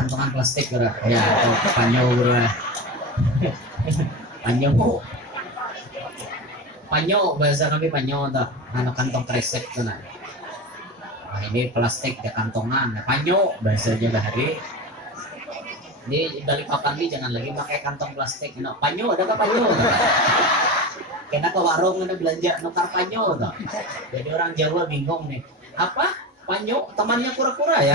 kantongan plastik bro. Ya, atau panyo bro. Panyo. Panyo bahasa kami panyo tuh. Ano kantong kresek tuh nah. Nah, ini plastik ya kantongan. Nah, panyo bahasanya bahari. Ini dari papan ini jangan lagi pakai kantong plastik. No, panyo ada apa panyo? Kena ke warung ada belanja nukar panyo tuh. Jadi orang Jawa bingung nih. Apa? Panyo temannya kura-kura ya?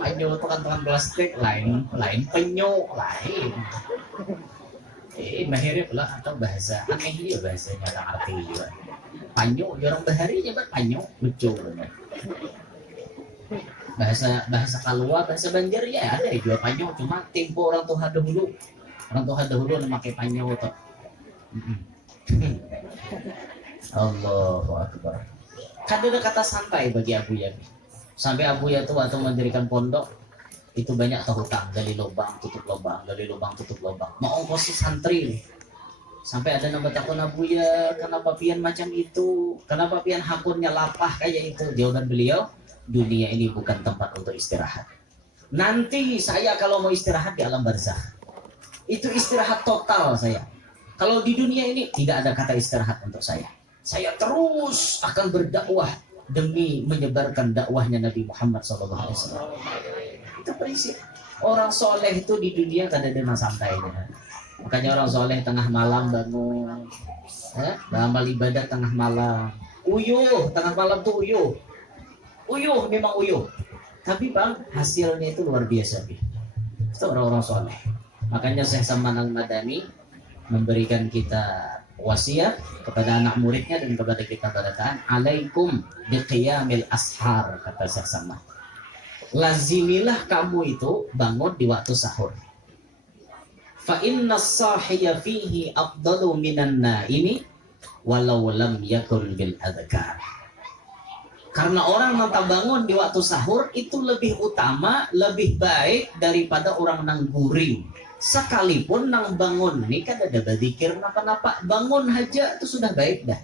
Panyo itu kantongan plastik lain penyo lain. Bahari pula atau bahasa aneh ya bahasanya tak arti juga. Panyo orang bahari nyebat panyo lucu bener. bahasa Kalua, bahasa Banjar ya ada juga panyo, cuma tempo orang tua dahulu memakai panyo tuh. Allahu Akbar. Kan ada kata santai bagi Abu Ya. Sampai Abu Ya tuh waktu mendirikan pondok itu banyak hutang, gali lubang tutup lubang, gali lubang tutup lubang. Mau ongkosi santri. Sampai ada nama takut Abu Ya, kenapa pian macam itu? Kenapa pian hakunnya lapah kayak itu? Jawaban beliau, dunia ini bukan tempat untuk istirahat. Nanti saya kalau mau istirahat di alam barzakh, itu istirahat total saya. Kalau di dunia ini tidak ada kata istirahat untuk saya. Saya terus akan berdakwah demi menyebarkan dakwahnya Nabi Muhammad SAW. Itu prinsip. Orang soleh itu di dunia kadang-kadang santainya. Makanya orang soleh tengah malam bangun, amal ibadah tengah malam, uyuh tengah malam tuh uyuh memang uyuh. Tapi bang hasilnya itu luar biasa. Itu orang-orang soleh. Makanya Syekh Salman Al-Madani memberikan kita wasiat kepada anak muridnya dan kepada kita barakaan, alaikum biqiyamil ashar, kata Syekh Salman. Lazimilah kamu itu bangun di waktu sahur. Fa inna sahiya fihi afdalu minan naimi walau lam yakun bil adhkar. Karena orang yang bangun di waktu sahur itu lebih utama, lebih baik daripada orang nang guring. Sekalipun nang bangun ini kan ada berzikir napa-napa, bangun aja itu sudah baik dah.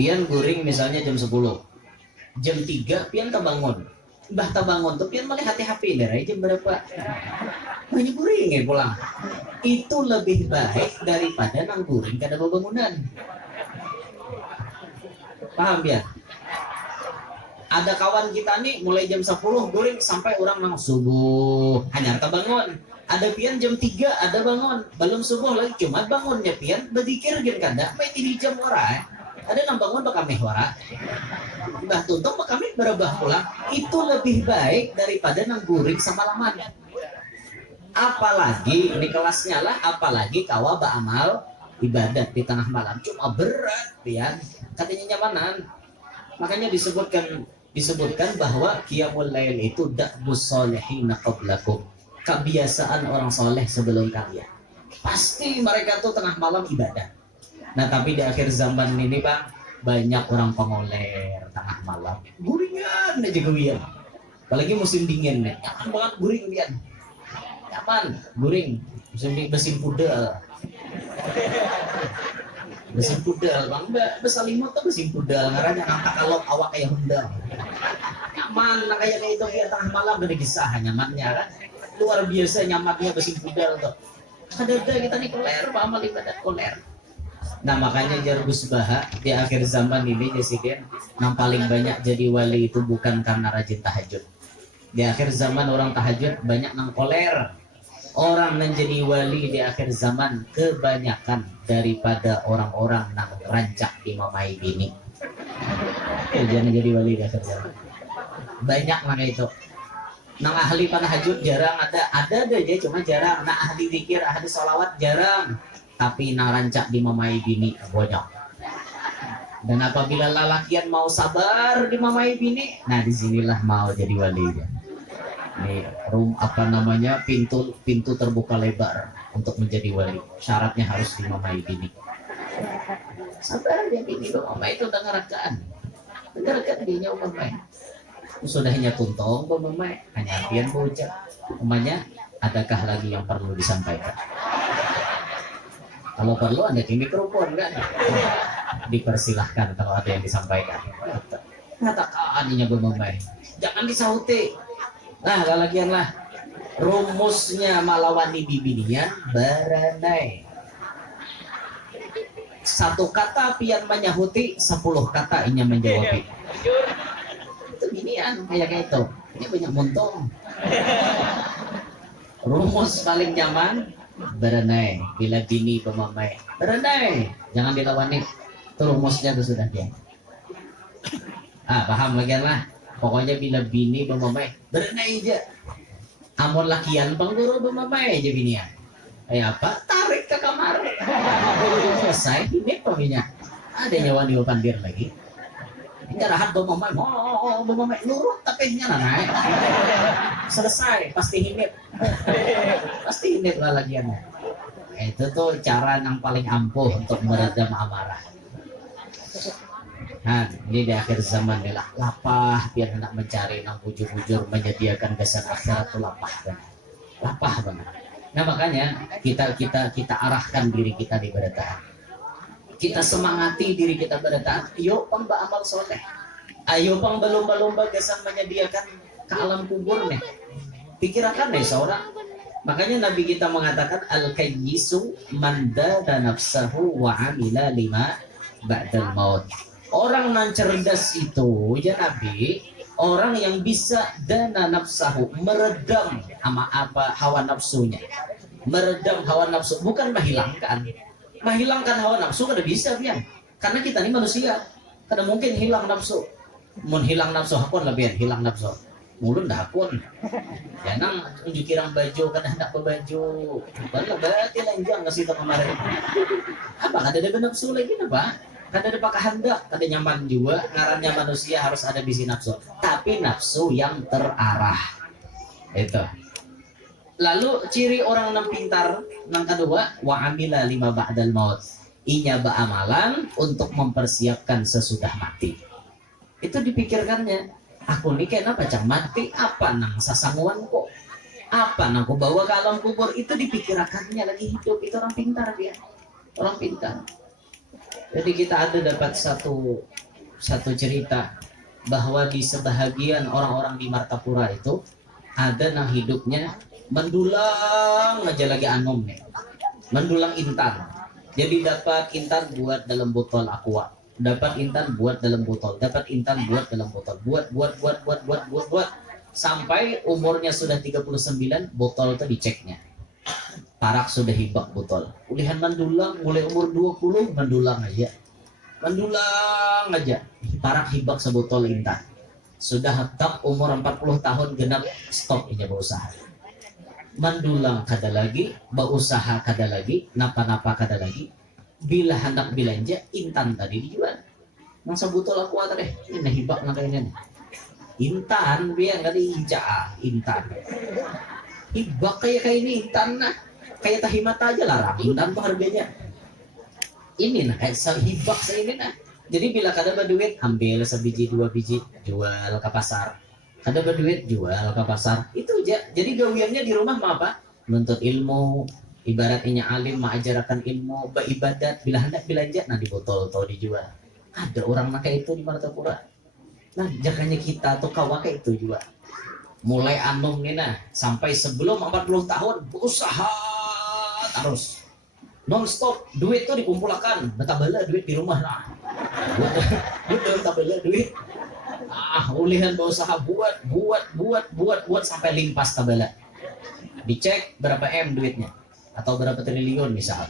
Pian guring misalnya jam 10, jam 3 pian terbangun. Mbah terbangun tuh pian malah hati-hati dari jam berapa? Banyak guring ya pulang. Itu lebih baik daripada nang guring kada bangunan. Paham ya? Ada kawan kita nih mulai jam 10 guring sampai orang nang subuh hanya terbangun. Ada pian jam 3 ada bangun, belum subuh lagi cuma bangunnya pian berzikir gen kada, main di jam ora. Ada nang bangun bakal mehwara. Mbah tuntung bakal berubah pulang. Itu lebih baik daripada nang guring semalaman. Apalagi ini kelasnya lah, apalagi kawa beramal ibadat di tengah malam cuma berat pian, katanya nyamanan. Makanya disebutkan bahwa qiyamul lail itu da'bus sholihin qablakum. Kebiasaan orang soleh sebelum kalian. Pasti mereka tuh tengah malam ibadah. Nah tapi di akhir zaman ini bang, banyak orang pengoler tengah malam. Guringan aja guringan. Apalagi musim dingin nih, nyaman banget guring pian. Nyaman, guring. Musim dingin besin pudel. Besin pudel bang, besalimut tuh besin pudel. Ngaranya ngangkat kalok awak kayak Honda. Nyaman, nah kayak itu dia tengah malam dari kisah nyamannya kan. Luar biasa nyamannya besin pudel tuh. Ada kita nih koler, amal ibadat koler. Nah makanya Jarbus Baha di akhir zaman ini Jesiden yang paling banyak jadi wali itu bukan karena rajin tahajud. Di akhir zaman orang tahajud banyak nang koler. Orang menjadi wali di akhir zaman kebanyakan daripada orang-orang nang rancak imamai bini. Jangan jadi wali di akhir zaman. Banyak mana itu. Nang ahli panahajud jarang ada aja cuma jarang. Nah ahli zikir, ahli sholawat jarang. Tapi nang rancak dimamai bini banyak. Dan apabila lalakian mau sabar dimamai bini, nah disinilah mau jadi wali ya. Ini pintu terbuka lebar untuk menjadi wali. Syaratnya harus dimamai bini. Sabar dia bini mamai itu udah ngerakaan. Ngerakaan dia mamai. Sudahnya tuntong mamai hanya pian bocah. Umanya adakah lagi yang perlu disampaikan? Kalau perlu ada di mikrofon kan? Dipersilahkan kalau ada yang disampaikan. Katakan inya bemamai. Jangan disauti. Nah, lalagian lah. Rumusnya malawani bibinian baranai. Satu kata pian menyahuti, 10 kata inya menjawab. Itu binian kayak itu. Ini banyak muntung. Rumus paling nyaman berenai. Bila bini pemamai berenai, jangan dilawani. Itu rumusnya tuh sudah dia. Paham lagi lah. Pokoknya bila bini pemamai berenai aja. Amun lakian pangguru pemamai aja bini ya. Kayak apa? Tarik ke kamar. Selesai ini peminya. Ada nyawa di pandir lagi. Ini rahat pemamai. Pemamai nurut tapi nya naik. Selesai pasti hinip. Pasti hinip lah lagiannya. Itu tuh cara yang paling ampuh untuk meredam amarah. Nah, ini di akhir zaman nih lah, lapah biar hendak mencari nang bujur-bujur menyediakan kesan akhirat itu lapah banget. Nah makanya kita arahkan diri kita di bertahan. Kita semangati diri kita bertahan. Ayo pamba amal soleh. Ayo pang berlomba-lomba kesan menyediakan ke alam kubur nih. Pikirkan nih seorang. Makanya Nabi kita mengatakan al-kayyisu man dana nafsahu wa amila lima ba'dal maut. Orang yang cerdas itu ya Nabi, orang yang bisa dana nafsahu, meredam apa hawa nafsunya. Meredam hawa nafsu, bukan menghilangkan. Menghilangkan hawa nafsu kada bisa pian. Karena kita ini manusia. Kada mungkin hilang nafsu. Mun hilang nafsu hakun lebih hilang nafsu. Mulun dah hakun. Jangan tunjuk kirang baju kada hendak berbaju. Bala berarti lanjang ngasih ta kemarin. Apa ada nafsu lagi apa? Kada ada kehendak, kada nyaman juga. Ngarannya manusia harus ada bisi nafsu, tapi nafsu yang terarah. Itu. Lalu ciri orang yang pintar yang kedua, wa amila lima ba'dal maut. Inya beramalan untuk mempersiapkan sesudah mati. Itu dipikirkannya. Aku nih kenapa cang mati? Apa nang sasanguan kok? Apa nang ku bawa ke alam kubur? Itu dipikirkannya lagi hidup. Itu orang pintar dia. Orang pintar. Jadi kita ada dapat satu cerita bahwa di sebahagian orang-orang di Martapura itu ada yang hidupnya mendulang aja lagi anom nih, mendulang intan. Jadi dapat intan buat dalam botol aqua, dapat intan buat dalam botol, dapat intan buat dalam botol, buat sampai umurnya sudah 39, botol itu diceknya. Parak sudah hibak botol. Ulihan mendulang mulai umur 20 mendulang aja. Parak hibak sebotol intan. Sudah tak umur 40 tahun genap stop aja berusaha. Mendulang kada lagi, berusaha kada lagi, napa-napa kada lagi. Bila hendak belanja intan tadi dijual. Nang sebotol aku tadi ini hibak nang kayaknya. Intan biar enggak diinjak intan. Hibak kayak ini intan nah. Kayak tahimata aja larang intan tuh harganya. Ini nah kayak hibak ini nah. Jadi bila kada berduit ambil sebiji 2 biji jual ke pasar. Kada berduit jual ke pasar. Itu aja. Jadi gawiannya di rumah mah apa? Menuntut ilmu. Ibaratnya alim mengajarkan ilmu, beribadat. Bila hendak belanja nah di botol atau dijual. Ada orang pakai itu di Martapura. Nah jakanya kita tuh kawa kayak itu juga. Mulai anom nih nah sampai sebelum 40 tahun berusaha terus non-stop. Duit tuh dikumpulkan betabala duit di rumah lah. Duit betabala duit ulihan berusaha buat sampai limpas tabala. Dicek berapa M duitnya atau berapa triliun misal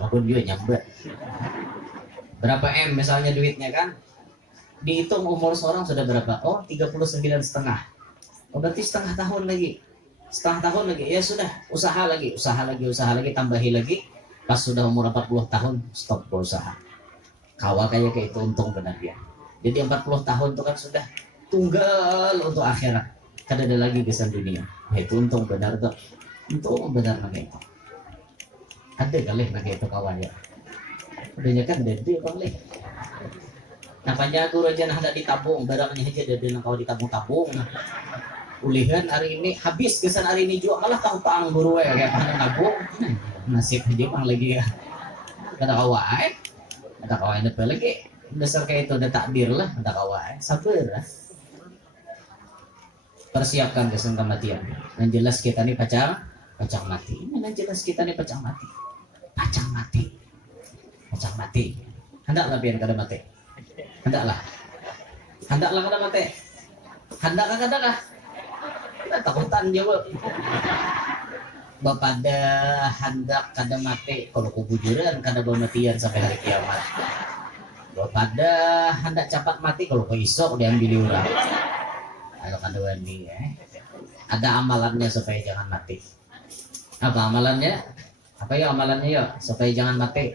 apapun dia nyamber berapa M misalnya duitnya kan. Dihitung umur seorang sudah berapa? 39,5. Berarti setengah tahun lagi ya sudah usaha lagi tambahi lagi. Pas sudah umur 40 tahun stop berusaha. Kawa kayak itu untung benar dia. Jadi 40 tahun itu kan sudah tunggal untuk akhirat. Kada ada lagi kesan dunia. Nah, itu untung benar tuh. Untung benar kayak itu. Ada kali kayak itu kawan ya. Udahnya kan ada bang leh. Napanya guru aja nah ditabung barangnya aja ada nang kau ditabung-tabung. Ulihan hari ini habis kesan hari ini juga malah tahu tang guru ya kayak mana nabung. Nasib aja bang lagi ya. Kada kawai. Ada kawan apa lagi? Dasar kayak itu ada takdir lah, ada kawan. Sabar lah. Persiapkan kesan kematian. Yang jelas kita nih pacang mati. Ini yang jelas kita nih pacang mati. Pacang mati. Hendaklah biar kada mati. Hendaklah kada mati. Hendak. Kita takutan jawab. Bapada hendak kada mati. Kalau kubujuran kada matian sampai hari kiamat. Bapada hendak cepat mati kalau isok diambil orang. Kalau kada wani ada amalannya supaya jangan mati. Apa amalannya? Apa ya amalannya ya supaya jangan mati?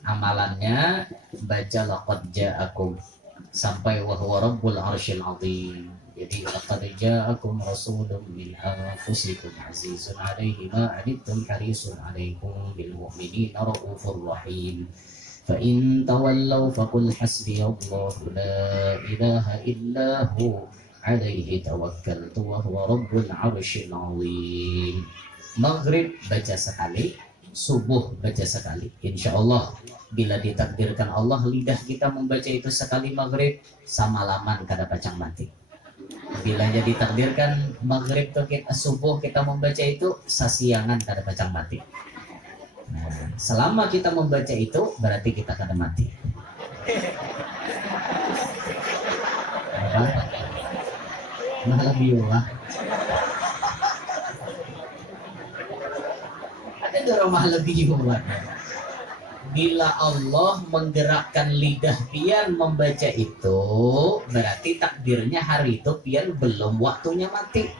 Amalannya baca laqad ja'akum sampai wa huwa rabbul arsyil azim. Jadi laqad ja'akum rasulun min anfusikum azizun 'alaihi ma 'anittum harisun 'alaikum bil mu'minina raufur rahim. Fa in tawallaw faqul hasbiyallahu la ilaha illa hu 'alaihi tawakkaltu wa huwa rabbul arsyil azim. Maghrib baca sekali, subuh baca sekali. Insyaallah bila ditakdirkan Allah lidah kita membaca itu sekali maghrib samalaman kada pacang mati. Bila jadi takdirkan maghrib tuh kita, subuh kita membaca itu sasiangan kada pacang mati. Nah, selama kita membaca itu berarti kita kada mati. Apa? Malah biola. Ada orang malah biola. Bila Allah menggerakkan lidah pian membaca itu, berarti takdirnya hari itu pian belum waktunya mati.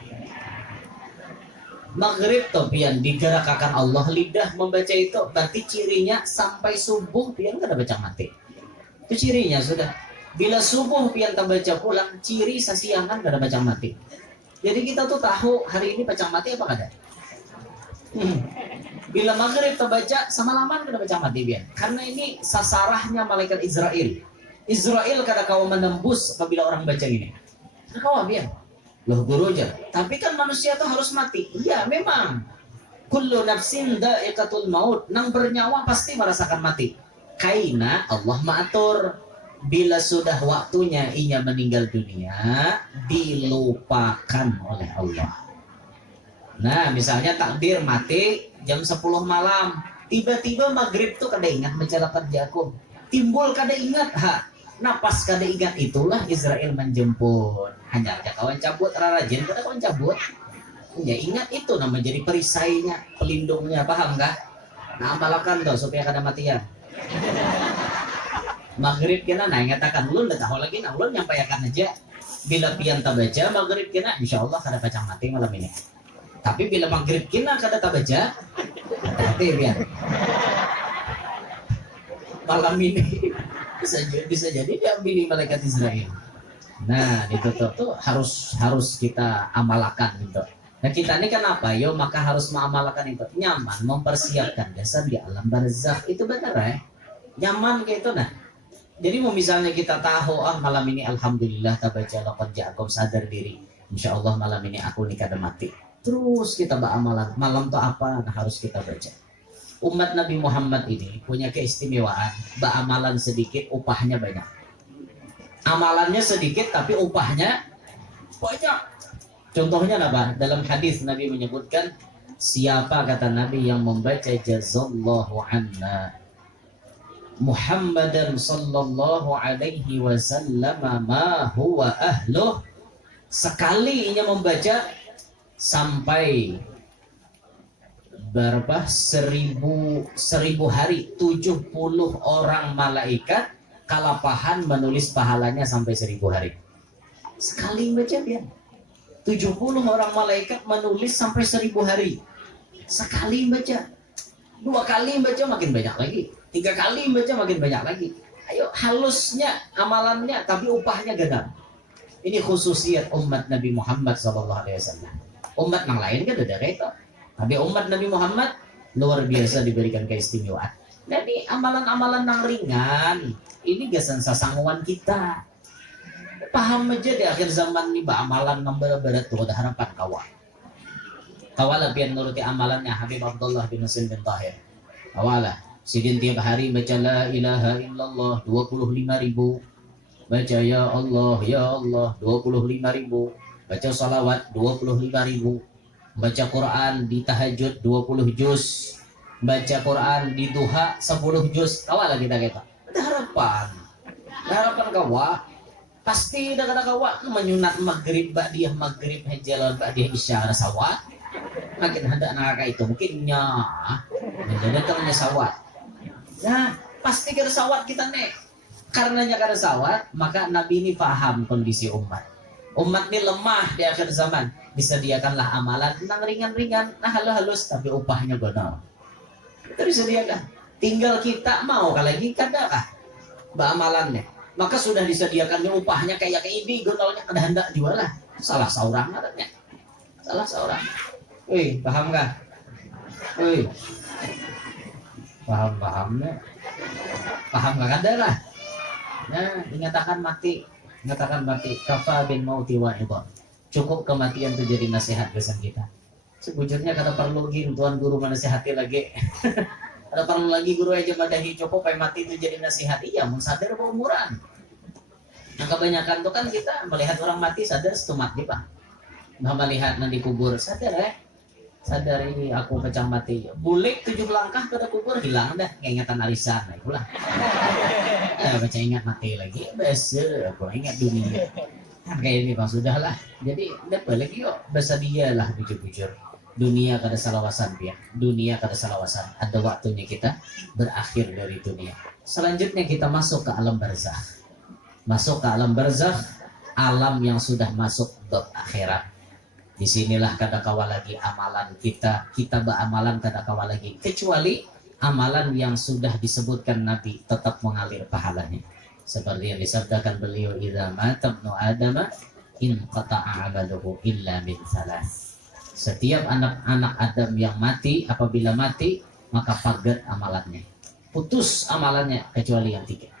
Maghrib tuh pian digerakkan Allah lidah membaca itu, berarti cirinya sampai subuh pian kada baca mati. Itu cirinya sudah. Bila subuh pian tak baca pulang, ciri sasiangan kada baca mati. Jadi kita tuh tahu hari ini baca mati apa kada? Bila maghrib tak baca, semalaman kada baca mati pian. Karena ini sasarahnya malaikat Israel. Israel kada kau menembus apabila orang baca ini. Kada kau pian. Loh guru aja. Tapi kan manusia tuh harus mati. Iya memang. Kullu nafsin dha'iqatul maut. Nang bernyawa pasti merasakan mati. Kaina Allah mengatur. Bila sudah waktunya ia meninggal dunia, dilupakan oleh Allah. Nah, misalnya takdir mati jam 10 malam, tiba-tiba maghrib tuh kada ingat menjalankan jakum, timbul kada ingat, napas kada ingat, itulah Israel menjemput. Hanya aja kawan cabut, rajin kada kawan cabut. Ya ingat itu nama jadi perisainya, pelindungnya, paham gak? Nah, amalkan tuh supaya kada matian. Maghrib kena nah ngatakan ulun dah tahu lagi nah ulun nyampaikan aja bila pian tak baca maghrib kena insyaallah kada pacang mati malam ini. Tapi bila maghrib kena kada tak baca hati pian malam ini bisa jadi diambil malaikat Israel. Nah itu tuh harus kita amalkan gitu. Nah kita ini kan apa yo maka harus mengamalkan itu nyaman mempersiapkan dasar di alam barzakh itu benar ya nyaman kayak itu nah. Jadi mau misalnya kita tahu malam ini alhamdulillah tak baca laqad ja'akum sadar diri. Insyaallah malam ini aku nih kada mati. Terus kita beramalan. Malam tuh apa? Nah, harus kita baca. Umat Nabi Muhammad ini punya keistimewaan, beramalan sedikit upahnya banyak. Amalannya sedikit tapi upahnya banyak. Contohnya apa? Dalam hadis Nabi menyebutkan siapa kata Nabi yang membaca jazallahu anna Muhammadan sallallahu alaihi wasallam ma huwa ahluh, sekali ia membaca sampai berapa 1000 hari 70 orang malaikat kalapahan menulis pahalanya sampai 1000 hari sekali baca dia 70 orang malaikat menulis sampai 1000 hari sekali baca 2 kali baca makin banyak lagi 3 kali baca makin banyak lagi. Ayo halusnya amalannya tapi upahnya genap. Ini khususiat umat Nabi Muhammad SAW. Umat yang lain kan ada itu. Tapi umat Nabi Muhammad luar biasa diberikan keistimewaan. Jadi amalan-amalan yang ringan ini gasan sasanguan kita. Paham aja di akhir zaman ini amalan yang berat tuh ada harapan kawan. Kawalah biar nuruti amalannya Habib Abdullah bin Husain bin Tahir. Kawalah. Sidin tiap hari baca la ilaha illallah 25.000. Baca ya Allah 25.000. Baca salawat 25.000. Baca Quran di tahajud 20 juz. Baca Quran di duha 10 juz. Kawala kita kita. Ada harapan. Ada harapan kawa. Pasti ada kawa menyunat maghrib ba'diyah maghrib hajalan ba'diyah isya ada sawat. Makin hendak nakaka itu mungkinnya. Datangnya sawat. Nah, pasti kada sawat kita nih. Karenanya kada sawat, maka Nabi ini paham kondisi umat. Umat ini lemah di akhir zaman. Disediakanlah amalan yang ringan-ringan, nah halus-halus, tapi upahnya benar. Itu disediakan. Tinggal kita mau lagi kada kah amalannya. Maka sudah disediakannya upahnya kayak ini, gonolnya kada hendak juga lah. Salah seorang katanya. Salah seorang. Wih, paham kah? Wih. Paham-pahamnya. Paham gak ada lah. Nah, dinyatakan mati. Dinyatakan mati. Kafa bin mauti wa'idha. Cukup kematian itu jadi nasihat kesan kita. Sebujurnya kada perlu lagi tuan guru menasihati lagi. Kada perlu lagi guru aja madahi cukup kayak mati itu jadi nasihat. Iya, mun sadar umuran. Nah, kebanyakan tuh kan kita melihat orang mati sadar setu mati, Pak. Nah, melihat nanti kubur sadar sadar ini aku pecah mati. Bulik 7 langkah pada kubur hilang dah ingatan arisan. Nah, pulang. Baca ingat mati lagi. Biasa aku ingat dunia. Nah, kayak ini Bang sudahlah. Jadi udah balik yuk. Bahasa dia lah bujur-bujur. Dunia kada salawasan dia. Dunia kada salawasan. Ada waktunya kita berakhir dari dunia. Selanjutnya kita masuk ke alam barzakh. Masuk ke alam barzakh, alam yang sudah masuk ke akhirat. Disinilah kada kawa lagi amalan kita beramalan kada kawa lagi kecuali amalan yang sudah disebutkan Nabi tetap mengalir pahalanya seperti yang disabdakan beliau idza mata ibnu adama in qata'a amaluhu illa min thalath. Setiap anak-anak Adam yang mati apabila mati maka pagat amalannya, putus amalannya kecuali yang 3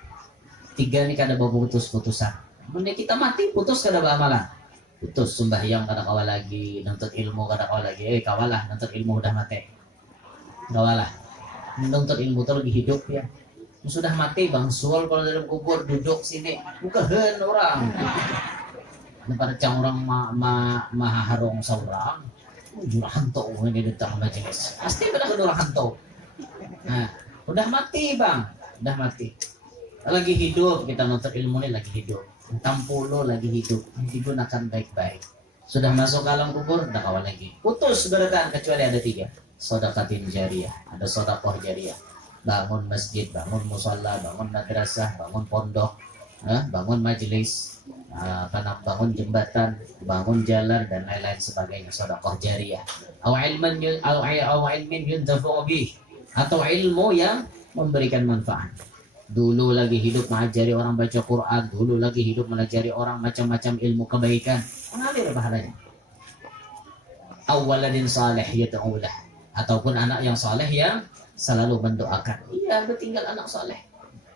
ini kada bawa putus-putusan. Mending kita mati putus kada bawa amalan. Putus sembahyang kada kawal lagi, nuntut ilmu kada kawal lagi. Kawalah nuntut ilmu udah mati. Kawalah. Nuntut ilmu itu lagi hidup ya. Sudah mati bang sul kalau dalam kubur duduk sini. Bukahen orang. Daripada cang orang maha harong seorang. Jurah hantu ini datang majelis. Pasti pada kedua hantu. Nah, udah mati bang. Udah mati. Lagi hidup kita nuntut ilmu ini lagi hidup. 60 lagi hidup, digunakan baik-baik. Sudah masuk alam kubur, tak kawal lagi. Putus berkan kecuali ada 3. Sedekatin jariyah, ada sedekah jariyah. Bangun masjid, bangun musalla, bangun madrasah, bangun pondok, bangun majelis, bangun jembatan, bangun jalan dan lain-lain sebagainya. Sedekah jariyah. Aw ilmin yuntafu bih, atau ilmu yang memberikan manfaat. Dulu lagi hidup mengajari orang baca Quran, dulu lagi hidup mengajari orang macam-macam ilmu kebaikan, mengalir pahalanya. Awaladin saleh yad'ulah, ataupun anak yang saleh yang selalu mendoakan. Iya, tinggal anak saleh.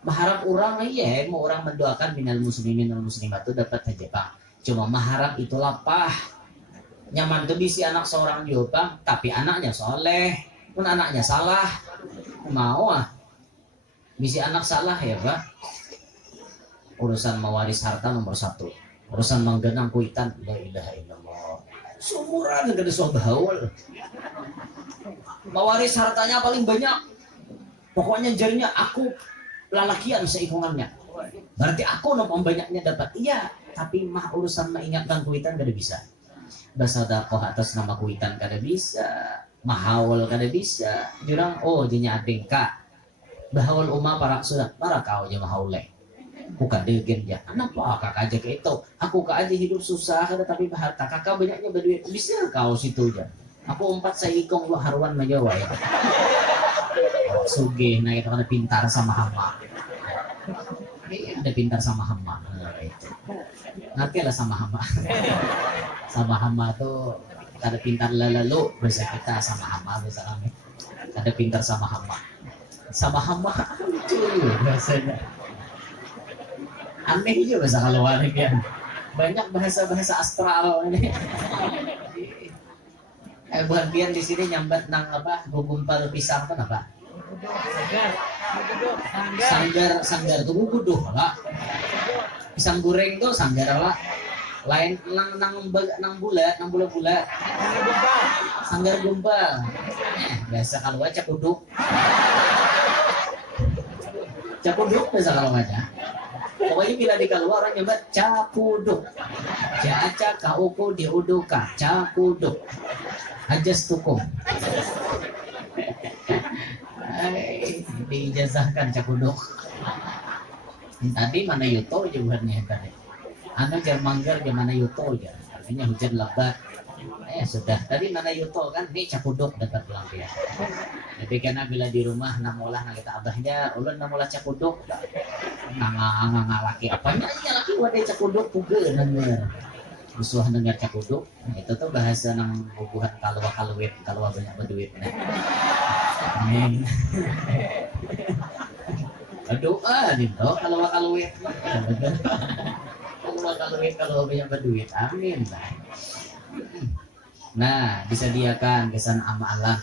Mengharap orang, iya, mau orang mendoakan minal muslimin wal muslimat itu dapat aja Bang. Cuma mengharap itulah pah. Nyaman tuh bisi anak seorang juga Bang, tapi anaknya saleh, pun anaknya salah, mau Misi anak salah ya Pak. Urusan mewaris harta nomor 1. Urusan menggenang kuitan la ilaha illallah. Sumuran gede sobahaul. Mewaris hartanya paling banyak. Pokoknya jarinya aku lalakian seikungannya. Berarti aku nomor banyaknya dapat. Iya, tapi mah urusan mengingatkan kuitan gak bisa. Basadaqah atas nama kuitan kada bisa. Mahaul kada bisa. Jurang jenya ading Kak. Bahawal para sudah para kau aja mahaule bukan degen ya kenapa kakak aja kayak itu aku aja hidup susah tapi harta kakak banyaknya berduit bisa kau situ aja aku 4 saya ikong lu haruan majawa ya sugih nah itu karena pintar sama hama ada pintar sama hama itu nanti lah sama hama tuh ada pintar lalu bahasa kita sama hama bahasa kami ada pintar sama hama lucu bahasanya aneh juga bahasa Kalauanik ya banyak bahasa astral ini bukan pian di sini nyambat nang apa gugumpal pisang kan apa Sanggar tuh guduh lah. Pisang goreng tuh sanggar lah. Lain nang bulat sanggar gumpal. Biasa kalau aja cakuduk biasa kalau aja. Pokoknya bila di keluar orang nyebut cakuduk. Caca kauku diuduka cakuduk. Ajas tukum. Diijazahkan cakuduk. Tadi mana yuto jawabannya tadi. Anu jar manggar di mana yuto jar. Artinya hujan lebat. Sudah. Tadi mana yuto kan ini cakuduk dapat bilang dia. Jadi karena bila di rumah namolah na kita abahnya ulun namolah cakuduk. Laki apanya ya laki wadah cakuduk pugeuh denger. Musuh dengar cakuduk. Itu tuh bahasa nang bubuhan kaluwit banyak berduit. Amin. Doa gitu kaluwit. Kalau banyak berduit, amin. Nah, disediakan kesan amalan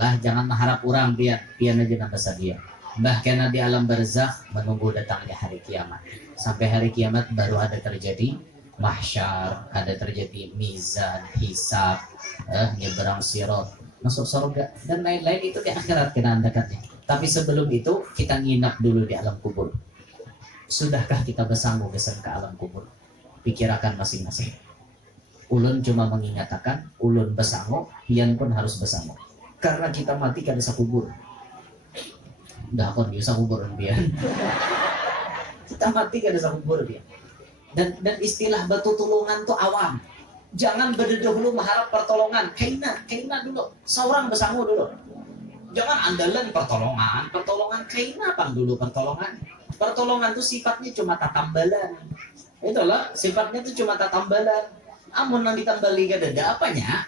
lah, jangan mengharap orang pian aja nambah sadia. Bahkan di alam barzakh menunggu datangnya hari kiamat. Sampai hari kiamat baru ada terjadi mahsyar, ada terjadi mizan, hisab, nyeberang sirat, masuk surga dan lain-lain itu di akhirat kena dekatnya. Tapi sebelum itu kita nginap dulu di alam kubur. Sudahkah kita bersanggup kesan ke alam kubur? Pikirakan masing-masing. Ulun cuma mengingatkan, ulun bersanggup, pian pun harus bersanggup. Karena kita mati kada sakubur. Dah kon bisa kubur pian. Kita mati kada sakubur pian. Dan istilah batu tulungan tuh awam. Jangan berdahulu mengharap pertolongan. Kaina dulu. Seorang bersanggup dulu. Jangan andalan pertolongan kaina pang dulu pertolongan. Pertolongan itu sifatnya cuma tatambalan. Itulah sifatnya itu cuma tatambalan. Amun nang ditambali gak ada apanya?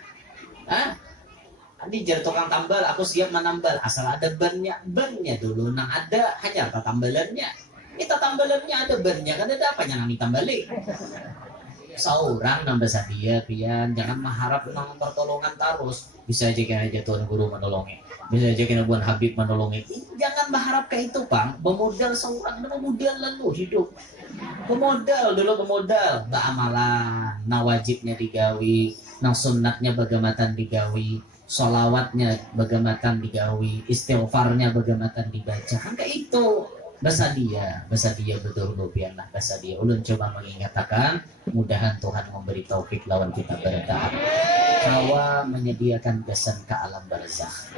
Ini jadi tukang tambal, aku siap menambal. Asal ada bannya dulu. Nang ada hanya tatambalannya. Ini tatambalannya ada bannya, kan ada apanya nang ditambali? Seorang nambah sadia pian. Jangan mengharap nang pertolongan terus. Bisa aja kena Tuhan Guru menolongi. Bisa aja kena Buan Habib menolongi. Jangan berharap kayak itu, Bang. Bermodal seorang, bermodal lalu hidup. Bermodal, beramalan. Nah wajibnya digawi, nah sunnatnya bagamatan digawi, sholawatnya bagamatan digawi, istighfarnya bagamatan dibaca. Kan kayak itu. Basadia betul pianlah basadia. Ulun coba mengingatkan, mudahan Tuhan memberi taufik lawan kita bertahan. Kawa menyediakan kesan ke alam barzakh.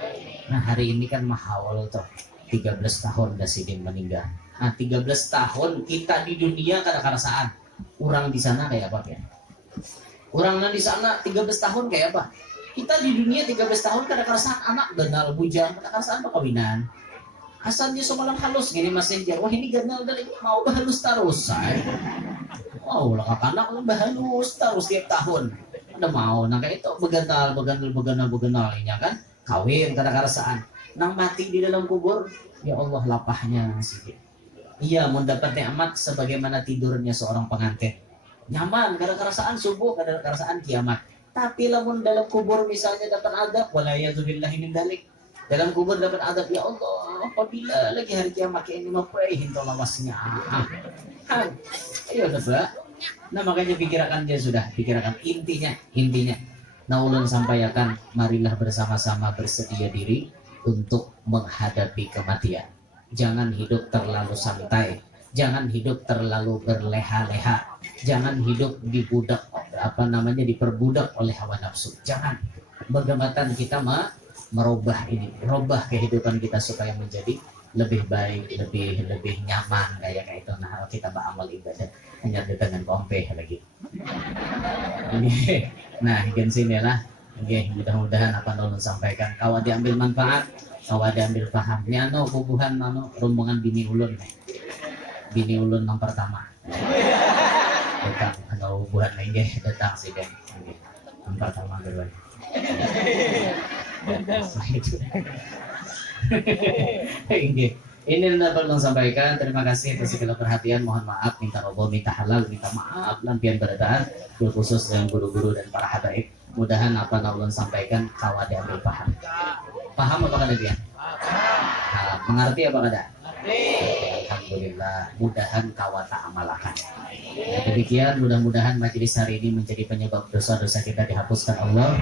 Nah hari ini kan mahawal tuh 13 tahun dah sidin meninggal. Nah 13 tahun kita di dunia kada-kadasaan. Orang di sana kayak apa ya? Orang di sana 13 tahun kayak apa? Kita di dunia 13 tahun kada-kadasaan anak ganal bujang, kada-kadasaan perkawinan. Asalnya semalam halus gini messenger. Wah ini ganal dari mau bahalus terus say. Wow lah anak bahalus terus tiap tahun. Ada mau nah kayak itu beganal ini kan kawin kada-kadasaan. Nang mati di dalam kubur ya Allah lapahnya sih. Iya mendapat nikmat sebagaimana tidurnya seorang pengantin. Nyaman kada-kadasaan subuh kada-kadasaan kiamat. Tapi lamun dalam kubur misalnya dapat adab wala yazubillahi min dalik. Dalam kubur dapat adab ya Allah apabila lagi hari kiamat kayak ini memperahin lawasnya. Ayo coba. Nah makanya pikirkan dia sudah pikirkan intinya. Nah ulun sampaikan marilah bersama-sama bersedia diri untuk menghadapi kematian. Jangan hidup terlalu santai, jangan hidup terlalu berleha-leha, jangan hidup diperbudak oleh hawa nafsu. Jangan. Bagaimana kita merubah kehidupan kita supaya menjadi lebih baik, lebih nyaman kayak itu. Nah kita beramal ibadah hanya dengan kompe lagi. Nah gen sini lah. Mudah-mudahan apa nulun sampaikan kawan diambil manfaat, kawan diambil pahamnya. Bubuhan rombongan bini ulun yang pertama. Datang bubuhan lagi datang sih kan. Yang pertama kedua. Ini dapat sampaikan. Terima kasih atas segala perhatian. Mohon maaf, minta roboh, minta halal, minta maaf lampian beradaan khusus dengan guru-guru dan para habaib. Mudahan apa yang sampaikan kawan diambil paham apa kada dia? Mengerti apa kada? Alhamdulillah, mudahan kawata amalakan. Ya, demikian mudah-mudahan majelis hari ini menjadi penyebab dosa-dosa kita dihapuskan Allah,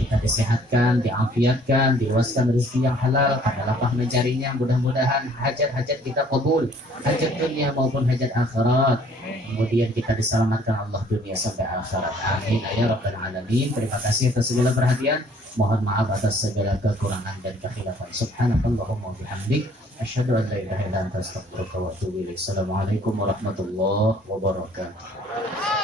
kita disehatkan, diafiatkan, diluaskan rezeki yang halal karena lapang mencarinya. Mudah-mudahan hajat-hajat kita kabul, hajat dunia maupun hajat akhirat. Kemudian kita diselamatkan Allah dunia sampai akhirat. Amin ya rabbal alamin. Terima kasih atas segala perhatian. Mohon maaf atas segala kekurangan dan kekhilafan. Subhanakallahumma wa bihamdik, asyhadu an la ilaha illa anta, astaghfiruka wa atubu ilaik. Assalamualaikum warahmatullahi wabarakatuh.